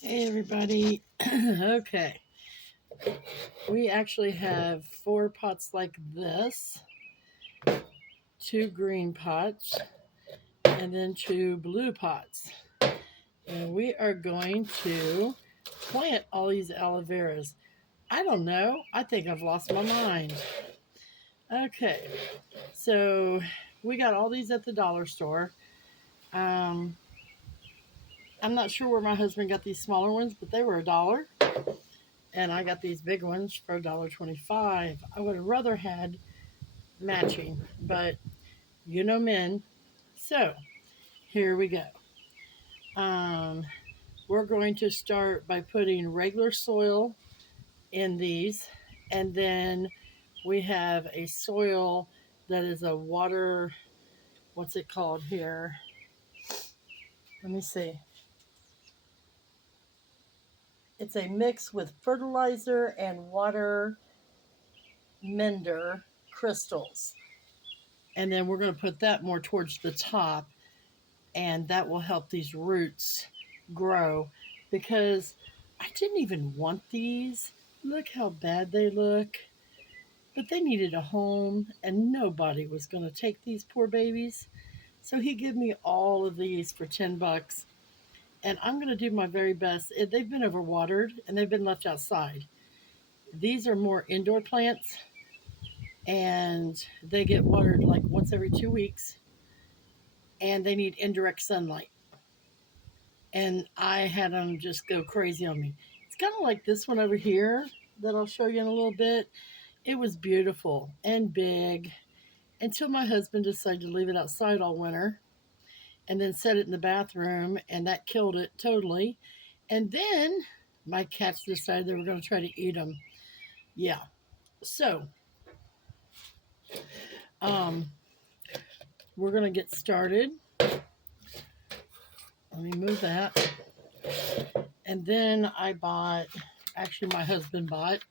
Hey everybody. Okay. We actually have 4 pots like this, 2 green pots, and then 2 blue pots. And we are going to plant all these aloe veras. I don't know. I think I've lost my mind. Okay. So we got all these at the dollar store. Um, I'm not sure where my husband got these smaller ones, but they were $1. And I got these big ones for $1.25. I would have rather had matching, but you know men. So here we go. Um, we're going to start by putting regular soil in these, and then we have a soil that is a water. What's it called here? Let me see. It's a mix with fertilizer and water mender crystals. And then we're going to put that more towards the top, and that will help these roots grow because I didn't even want these. Look how bad they look. But they needed a home, and nobody was going to take these poor babies. So he gave me all of these for $10, and I'm going to do my very best. They've been overwatered and they've been left outside. These are more indoor plants, and they get watered like once every 2 weeks, and they need indirect sunlight. And I had them just go crazy on me. It's kind of like this one over here that I'll show you in a little bit. It was beautiful and big until my husband decided to leave it outside all winter and then set it in the bathroom, and that killed it totally. And then my cats decided they were going to try to eat them. Yeah. So, um, we're going to get started. Let me move that. And then I bought, actually, my husband bought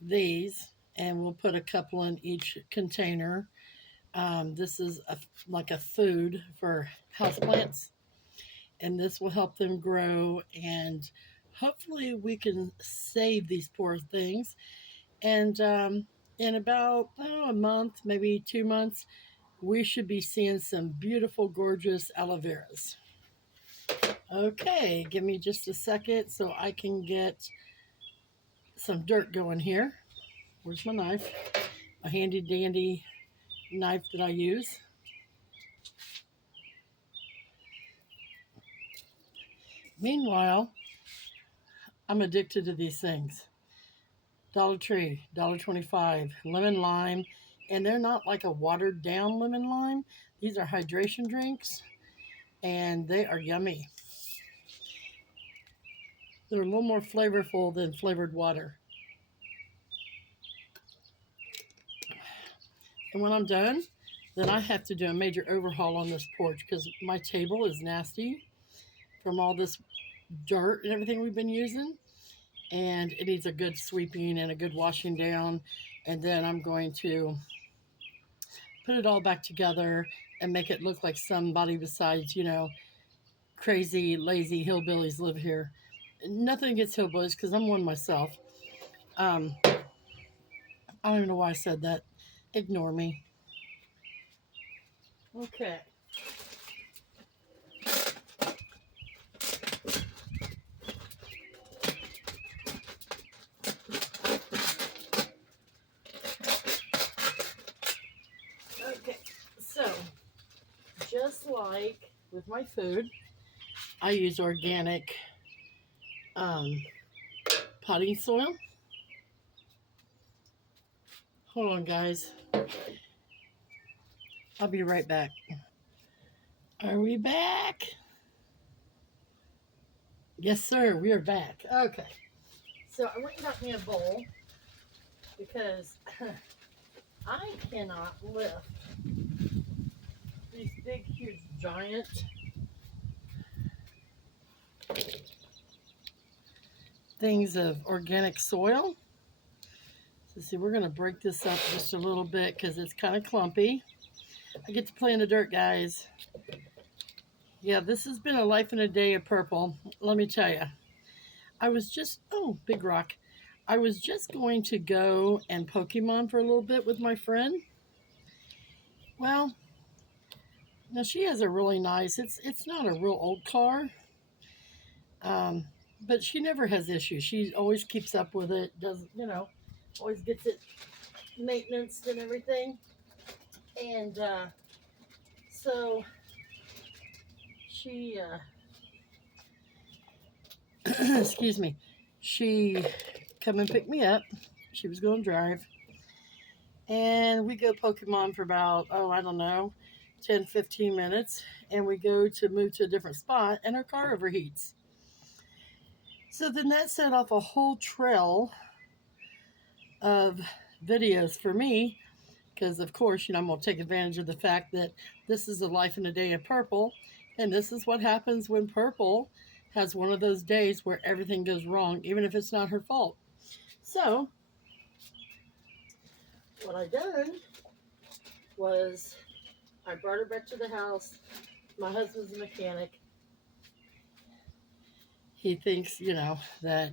these, and we'll put a couple in each container. This is like a food for houseplants, and this will help them grow. And hopefully, we can save these poor things. And in about a month, maybe 2 months, we should be seeing some beautiful, gorgeous aloe veras. Okay, give me just a second so I can get some dirt going here. Where's my knife? A handy dandy knife that I use. Meanwhile, I'm addicted to these things. Dollar Tree, $1.25, lemon lime, and they're not like a watered down lemon lime. These are hydration drinks, and they are yummy. They're a little more flavorful than flavored water. And when I'm done, then I have to do a major overhaul on this porch because my table is nasty from all this dirt and everything we've been using. And it needs a good sweeping and a good washing down. And then I'm going to put it all back together and make it look like somebody besides, crazy, lazy hillbillies live here. Nothing against hillbillies because I'm one myself. Um, I don't even know why I said that. Ignore me. Okay. Okay. So, just like with my food, I use organic um, potting soil. Hold on, guys. I'll be right back. Are we back? Yes, sir. We are back. Okay. So I went and got me a bowl because I cannot lift these big, huge, giant things of organic soil. So see, we're going to break this up just a little bit because it's kind of clumpy. I get to play in the dirt, guys. Yeah, this has been a life in a day of purple. Let me tell you. I was just, oh, big rock. I was just going to go and Pokemon for a little bit with my friend. Well, now she has a really nice, it's not a real old car, um, but she never has issues. She always keeps up with it, does, always gets it maintenance and everything. And so she, excuse me, she come and pick me up. She was going to drive. And we go Pokemon for about, oh, I don't know, 10, 15 minutes. And we go to move to a different spot, and our car overheats. So then that set off a whole trail of videos for me, because of course, I'm going to take advantage of the fact that this is a life in a day of purple. And this is what happens when purple has one of those days where everything goes wrong, even if it's not her fault. So, what I done was I brought her back to the house. My husband's a mechanic. He thinks, that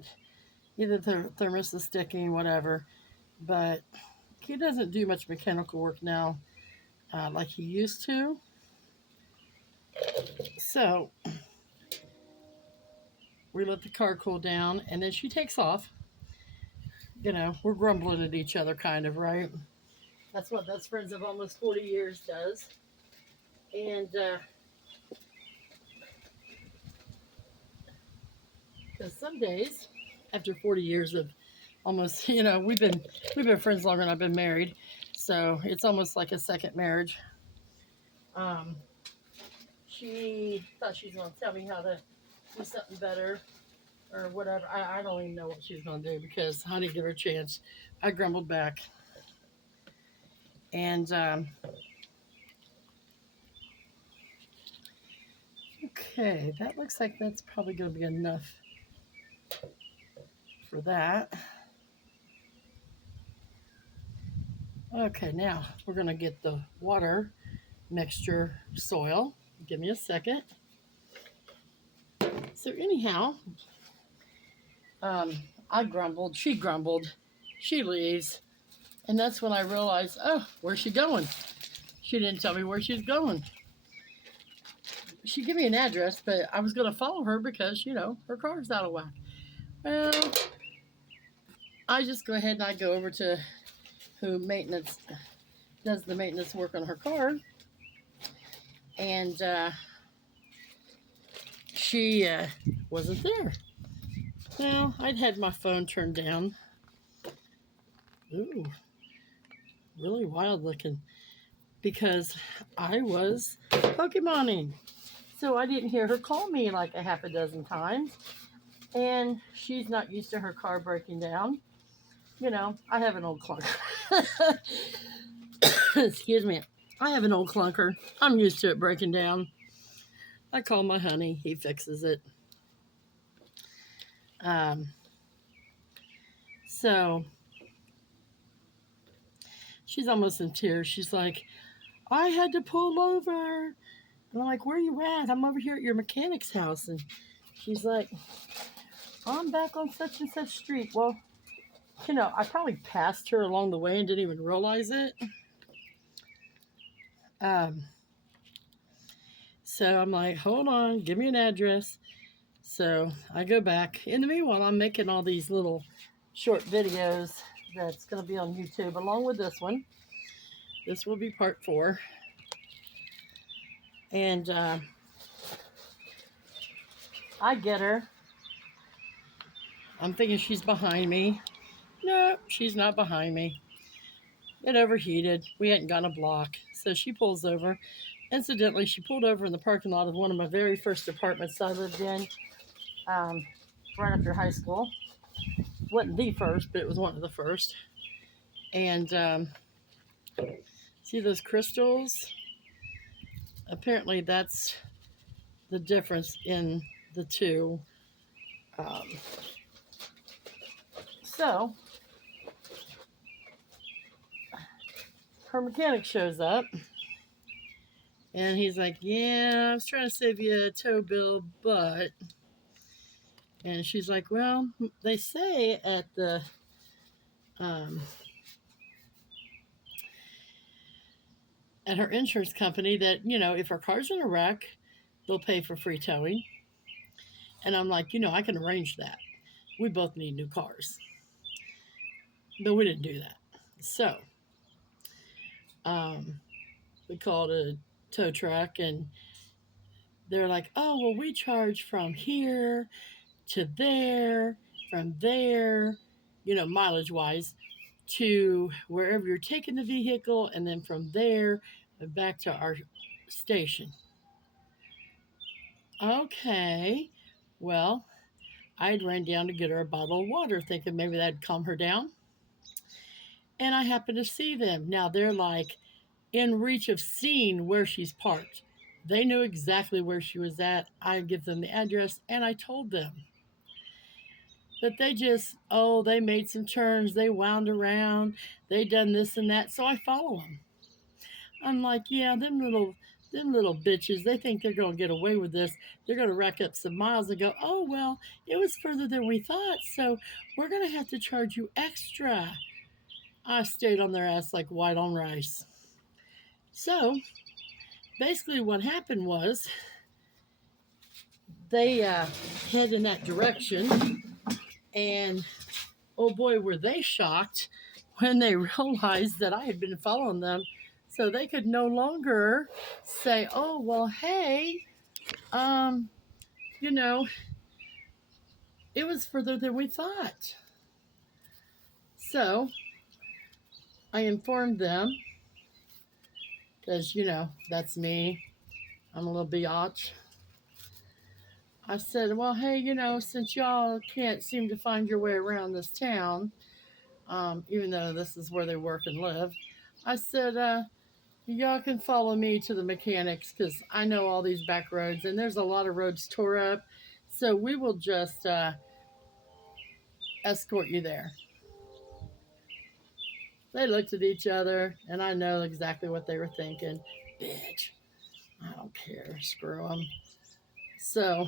either the thermos is sticking, whatever, but he doesn't do much mechanical work now like he used to. So we let the car cool down, and then she takes off. We're grumbling at each other, kind of, right? That's what best friends of almost 40 years does. And because some days, after 40 years of almost, we've been friends longer than I've been married, so it's almost like a second marriage. Um, she thought she was going to tell me how to do something better or whatever. I don't even know what she was going to do because I didn't give her a chance. I grumbled back. And okay, that looks like that's probably going to be enough for that. Okay, now we're going to get the water mixture soil. Give me a second. So anyhow, I grumbled, she leaves, and that's when I realized, oh, where's she going? She didn't tell me where she's going. She gave me an address, but I was going to follow her because, her car's out of whack. Well, I just go ahead and I go over to who does the maintenance work on her car, and she wasn't there. Now, I'd had my phone turned down. Ooh, really wild looking. Because I was Pokemoning. So I didn't hear her call me like a half a dozen times. And she's not used to her car breaking down. I have an old clunker. Excuse me. I have an old clunker. I'm used to it breaking down. I call my honey. He fixes it. So she's almost in tears. She's like, I had to pull over. And I'm like, where are you at? I'm over here at your mechanic's house. And she's like, I'm back on such and such street. Well, I probably passed her along the way and didn't even realize it. Um, so I'm like, hold on, give me an address. So I go back. In the meanwhile, I'm making all these little short videos that's going to be on YouTube along with this one. This will be part 4. And I get her. I'm thinking she's behind me. No, she's not behind me. It overheated. We hadn't gone a block. So she pulls over. Incidentally, she pulled over in the parking lot of one of my very first apartments I lived in right after high school. Wasn't the first, but it was one of the first. And see those crystals? Apparently that's the difference in the two. So her mechanic shows up, And he's like, yeah, I was trying to save you a tow bill, but. And she's like, well, they say um, at her insurance company that, if our car's in a wreck, they'll pay for free towing. And I'm like, I can arrange that. We both need new cars. But we didn't do that. So um, we called a tow truck, and they're like, oh, well, we charge from here to there, from there, mileage wise, to wherever you're taking the vehicle, and then from there back to our station. Okay, well, I'd ran down to get her a bottle of water, thinking maybe that'd calm her down. And I happened to see them. Now they're like in reach of seeing where she's parked. They knew exactly where she was at. I give them the address, and I told them. But they just, they made some turns. They wound around. They done this and that. So I follow them. I'm like, yeah, them little bitches, they think they're going to get away with this. They're going to rack up some miles and go, oh, well, it was further than we thought, so we're going to have to charge you extra. I stayed on their ass like white on rice. So basically what happened was they head in that direction, and oh boy, were they shocked when they realized that I had been following them. So they could no longer say, oh, well, hey, um, you know, it was further than we thought. So I informed them, because, that's me. I'm a little biatch. I said, well, hey, since y'all can't seem to find your way around this town, even though this is where they work and live, I said, y'all can follow me to the mechanics, because I know all these back roads, and there's a lot of roads tore up. So we will just escort you there. They looked at each other, and I know exactly what they were thinking. Bitch, I don't care. Screw them. So,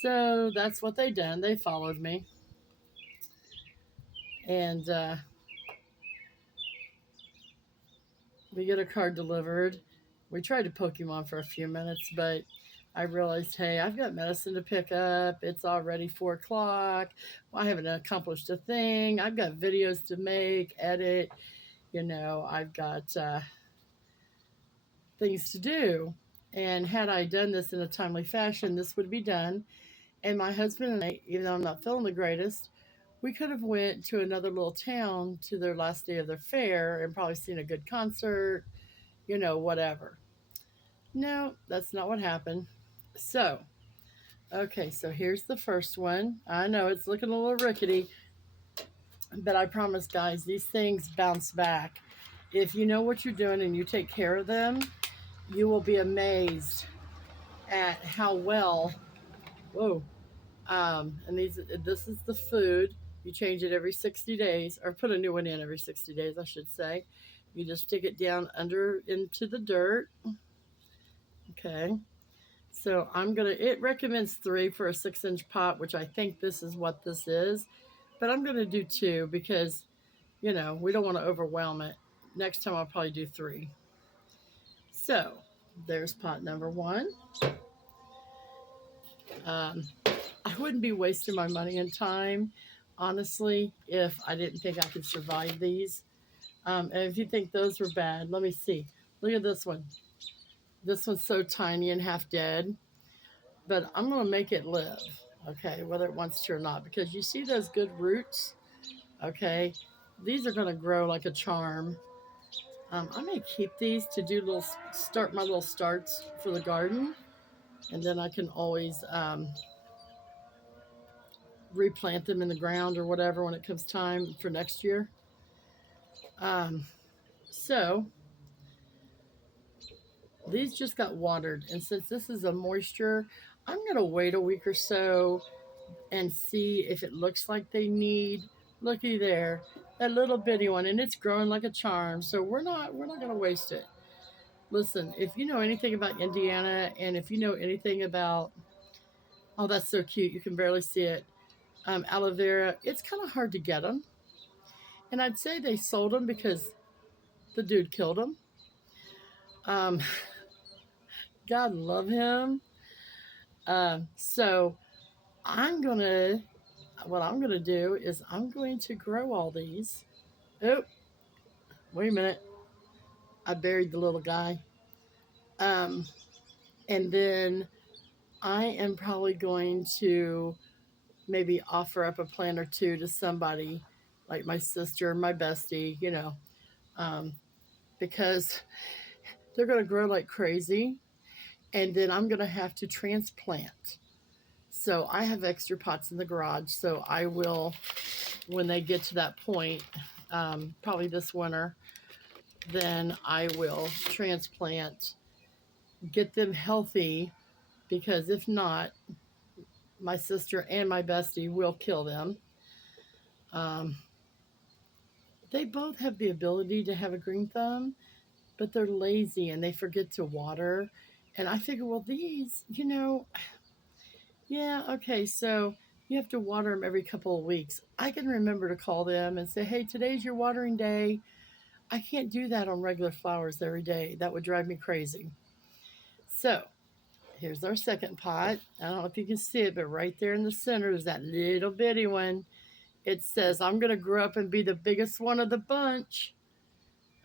so that's what they done. They followed me, and we get a card delivered. We tried to Pokemon for a few minutes, but I realized, hey, I've got medicine to pick up. It's already 4 o'clock. Well, I haven't accomplished a thing. I've got videos to make, edit. I've got things to do. And had I done this in a timely fashion, this would be done. And my husband and I, even though I'm not feeling the greatest, we could have went to another little town to their last day of their fair and probably seen a good concert, whatever. No, that's not what happened. So, okay, so here's the first one. I know it's looking a little rickety, but I promise, guys, these things bounce back. If you know what you're doing and you take care of them, you will be amazed at how well. Whoa. And this is the food. You change it every 60 days, or put a new one in every 60 days, I should say. You just stick it down under into the dirt. Okay. So it recommends 3 for a 6-inch pot, which I think this is what this is. But I'm going to do 2 because, we don't want to overwhelm it. Next time I'll probably do 3. So there's pot number 1. I wouldn't be wasting my money and time, honestly, if I didn't think I could survive these. And if you think those were bad, let me see. Look at this one. This one's so tiny and half dead. But I'm going to make it live, okay, whether it wants to or not. Because you see those good roots, okay? These are going to grow like a charm. I may keep these to do start my little starts for the garden. And then I can always replant them in the ground or whatever when it comes time for next year. So these just got watered, and since this is a moisture, I'm gonna wait a week or so and see if it looks like they need. Looky there, That little bitty one, and it's growing like a charm. So we're not gonna waste it. Listen, if you know anything about Indiana, and if you know anything about, oh, that's so cute, you can barely see it. Aloe vera, it's kind of hard to get them, and I'd say they sold them because the dude killed them. Um, God love him. So I'm gonna, what I'm gonna do is I'm going to grow all these. Oh, wait a minute, I buried the little guy. Um, and then I am probably going to maybe offer up a plant or two to somebody like my sister, my bestie, um, because they're going to grow like crazy. And then I'm going to have to transplant. So I have extra pots in the garage. So I will, when they get to that point, probably this winter, then I will transplant, get them healthy, because if not, my sister and my bestie will kill them. Um, they both have the ability to have a green thumb, but they're lazy and they forget to water. And I figure, well, these, yeah, okay, so you have to water them every couple of weeks. I can remember to call them and say, hey, today's your watering day. I can't do that on regular flowers every day. That would drive me crazy. So here's our second pot. I don't know if you can see it, but right there in the center is that little bitty one. It says, I'm going to grow up and be the biggest one of the bunch.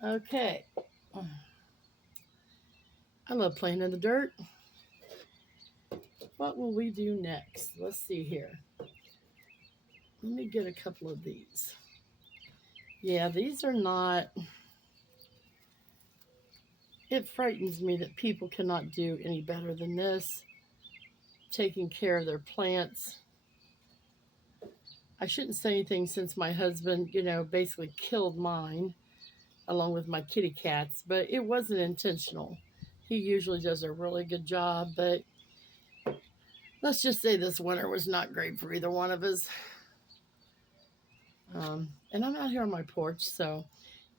Okay. I love playing in the dirt. What will we do next? Let's see here. Let me get a couple of these. Yeah, these are not. It frightens me that people cannot do any better than this, taking care of their plants. I shouldn't say anything since my husband, basically killed mine along with my kitty cats, but it wasn't intentional. He usually does a really good job, but let's just say this winter was not great for either one of us. And I'm out here on my porch, so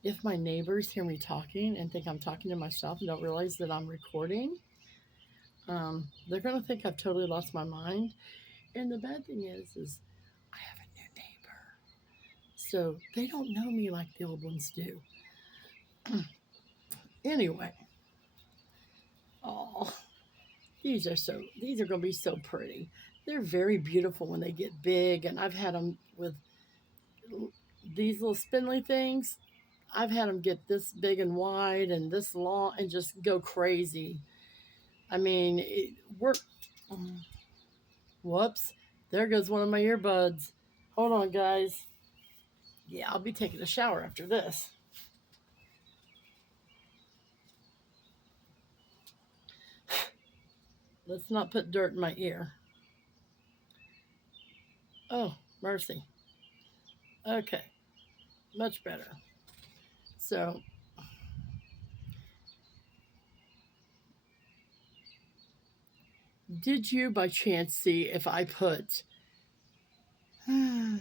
if my neighbors hear me talking and think I'm talking to myself and don't realize that I'm recording, they're going to think I've totally lost my mind. And the bad thing is I have a new neighbor, so they don't know me like the old ones do. Anyway, oh, these are going to be so pretty. They're very beautiful when they get big, and I've had them with these little spindly things. I've had them get this big and wide and this long and just go crazy. I mean, we're. Whoops. There goes one of my earbuds. Hold on, guys. Yeah, I'll be taking a shower after this. Let's not put dirt in my ear. Oh, mercy. Okay, much better. So, did you by chance see if I put the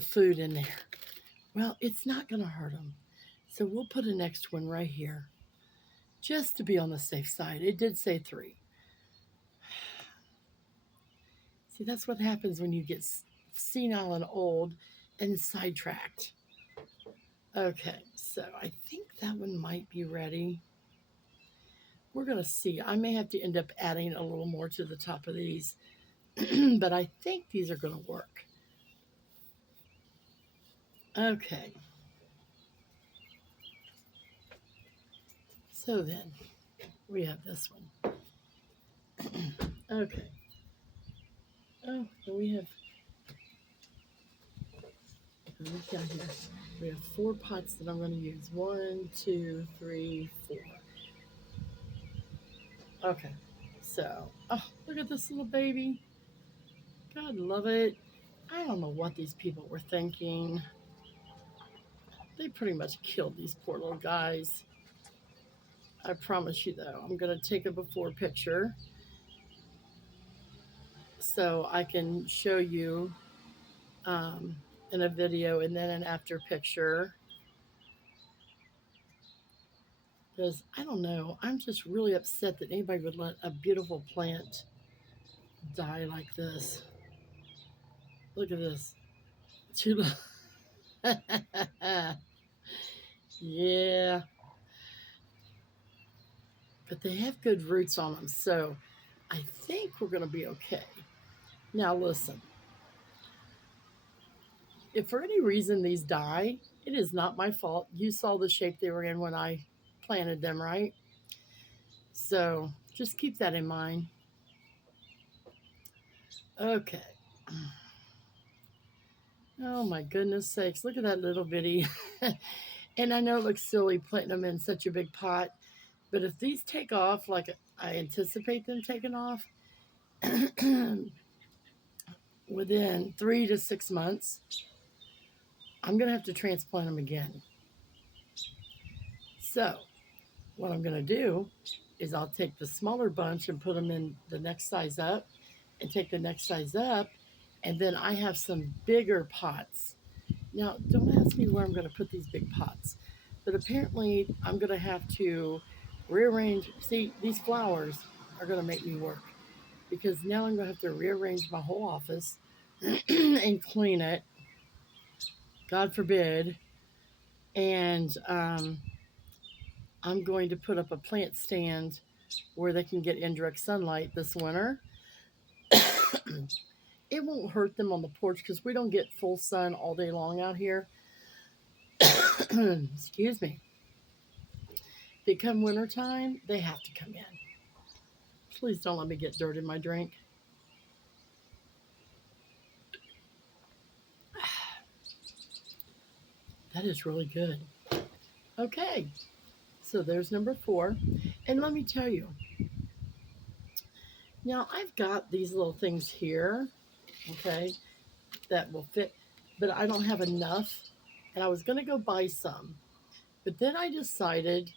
food in there? Well, it's not going to hurt them. So, we'll put a next one right here just to be on the safe side. It did say 3. See, that's what happens when you get senile and old and sidetracked. Okay, so I think that one might be ready. We're going to see. I may have to end up adding a little more to the top of these, but I think these are going to work. Okay. So then, we have this one. Okay. Oh, and we have, let me count here. We have 4 pots that I'm going to use. 1, 2, 3, 4. Okay. So, oh, look at this little baby. God love it. I don't know what these people were thinking. They pretty much killed these poor little guys. I promise you, though, I'm going to take a before picture so I can show you. Um, in a video and then an after picture. Because I don't know, I'm just really upset that anybody would let a beautiful plant die like this. Look at this. Yeah, but they have good roots on them, so I think we're going to be okay. Now, listen, if for any reason these die, it is not my fault. You saw the shape they were in when I planted them, right? So just keep that in mind. Okay. Oh my goodness sakes, look at that little bitty. And I know it looks silly planting them in such a big pot, but if these take off like I anticipate them taking off, within 3 to 6 months, I'm going to have to transplant them again. So what I'm going to do is I'll take the smaller bunch and put them in the next size up and take the next size up. And then I have some bigger pots. Now, don't ask me where I'm going to put these big pots, but apparently I'm going to have to rearrange. See, these flowers are going to make me work because now I'm going to have to rearrange my whole office and clean it. God forbid. And I'm going to put up a plant stand where they can get indirect sunlight this winter. It won't hurt them on the porch because we don't get full sun all day long out here. Excuse me. If it come wintertime, they have to come in. Please don't let me get dirt in my drink. That is really good. Okay, so there's number 4. And let me tell you, now I've got these little things here, okay, that will fit, but I don't have enough. And I was going to go buy some, but then I decided,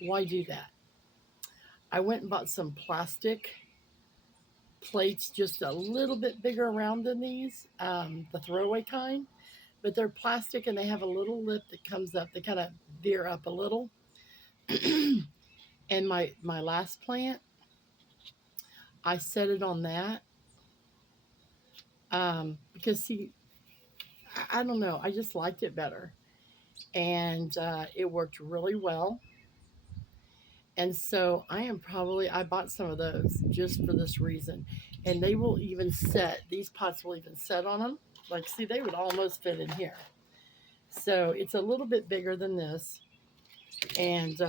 why do that? I went and bought some plastic plates just a little bit bigger around than these, the throwaway kind, but they're plastic and they have a little lip that comes up. They kind of veer up a little. And my last plant, I set it on that because see, I don't know, I just liked it better, and it worked really well. And so I bought some of those just for this reason. And they will even set, these pots will even set on them. Like, see, they would almost fit in here. So it's a little bit bigger than this. And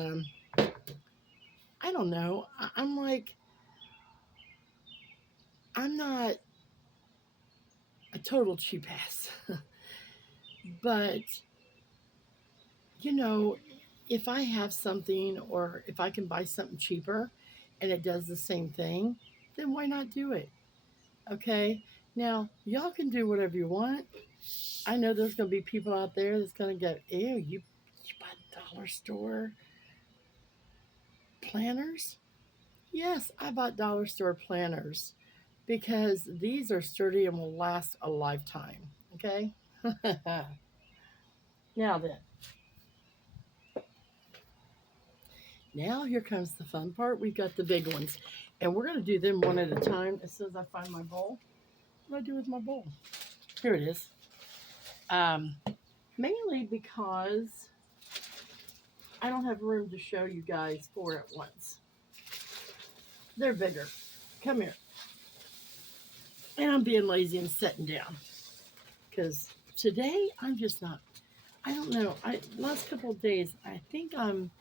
I don't know. I'm like, I'm not a total cheap ass. But, you know, if I have something or if I can buy something cheaper and it does the same thing, then why not do it? Okay? Now, y'all can do whatever you want. I know there's going to be people out there that's going to go, ew, you bought dollar store planters? Yes, I bought dollar store planters because these are sturdy and will last a lifetime. Okay? Now then. Now here comes the fun part. We've got the big ones. And we're going to do them one at a time as soon as I find my bowl. What do I do with my bowl? Here it is. Mainly because I don't have room to show you guys 4 at once. They're bigger. Come here. And I'm being lazy and sitting down. Because today I'm just not, I don't know. Last couple of days, I think I'm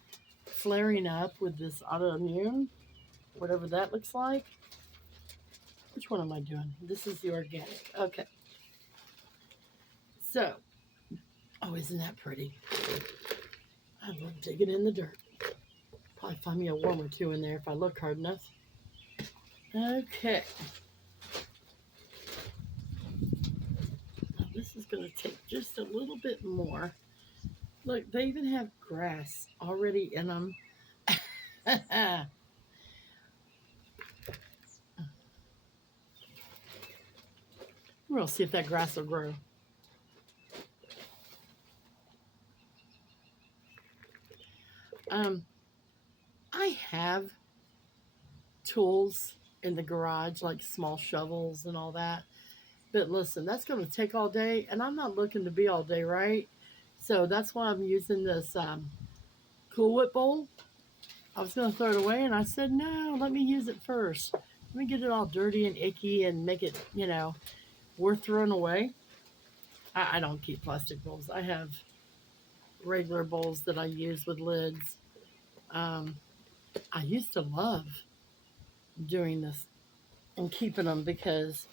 flaring up with this autoimmune, whatever that looks like. Which one am I doing? This is the organic. Okay. So, oh, isn't that pretty? I love digging in the dirt. Probably find me a worm or two in there if I look hard enough. Okay. Now this is going to take just a little bit more. Look, they even have grass already in them. We'll see if that grass will grow. tools in the garage, like small shovels and all that. But listen, that's going to take all day, and I'm not looking to be all day, right? So that's why I'm using this Cool Whip bowl. I was going to throw it away, and I said, no, let me use it first. Let me get it all dirty and icky and make it, worth throwing away. I don't keep plastic bowls. I have regular bowls that I use with lids. Um, I used to love doing this and keeping them because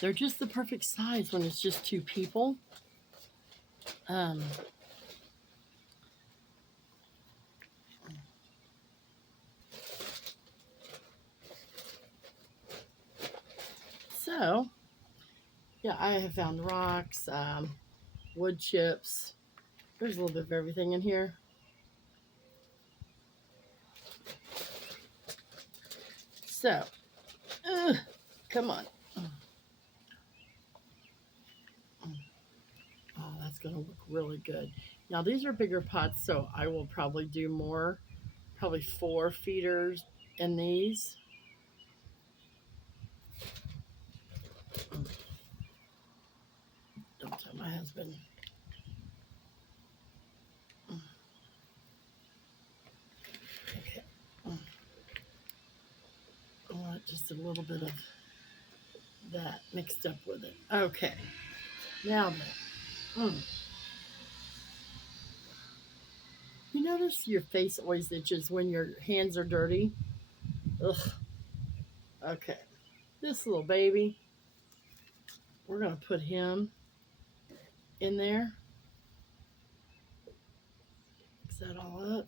they're just the perfect size when it's just two people. Um, so, yeah, I have found rocks, wood chips. There's a little bit of everything in here. So, come on. Oh, that's going to look really good. Now, these are bigger pots, so I will probably do more, probably 4 feeders in these. Don't tell my husband. Okay. I want just a little bit of that mixed up with it. Okay. Now then. You notice your face always itches when your hands are dirty? Ugh. Okay. This little baby, we're going to put him in there. Mix that all up.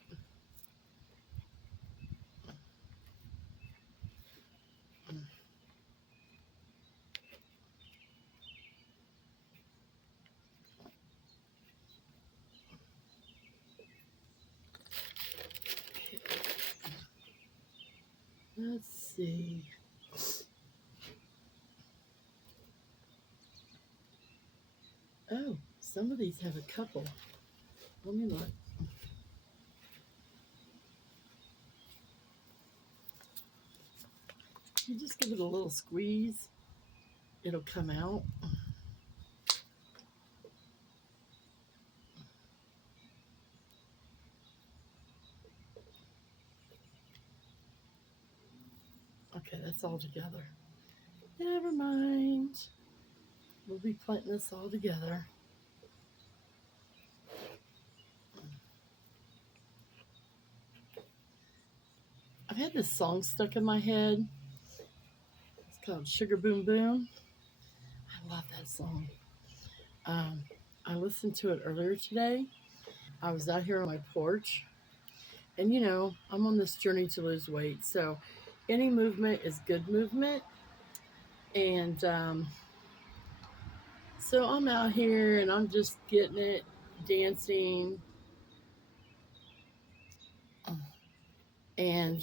Let's see. Oh, some of these have a couple. Let me look. You just give it a little squeeze, it'll come out. Okay, that's all together. Never mind. We'll be planting this all together. I've had this song stuck in my head. It's called Sugar Boom Boom. I love that song. Um, I listened to it earlier today. I was out here on my porch, and I'm on this journey to lose weight. So any movement is good movement. And so I'm out here and I'm just getting it, dancing. And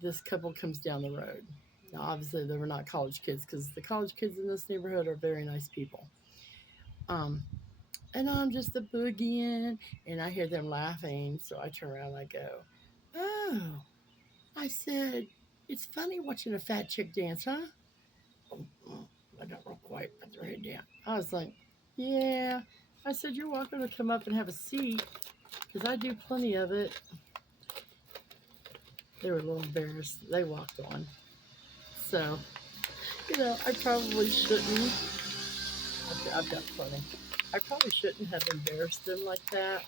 this couple comes down the road. Now, obviously, they were not college kids because the college kids in this neighborhood are very nice people. Um, and I'm just a boogieing, and I hear them laughing. So I turn around and I go, oh, I said, it's funny watching a fat chick dance, huh? Oh, I got real quiet, put their head down. I was like, yeah. I said, you're welcome to come up and have a seat because I do plenty of it. They were a little embarrassed. They walked on. So, I probably shouldn't. I've got plenty. I probably shouldn't have embarrassed them like that.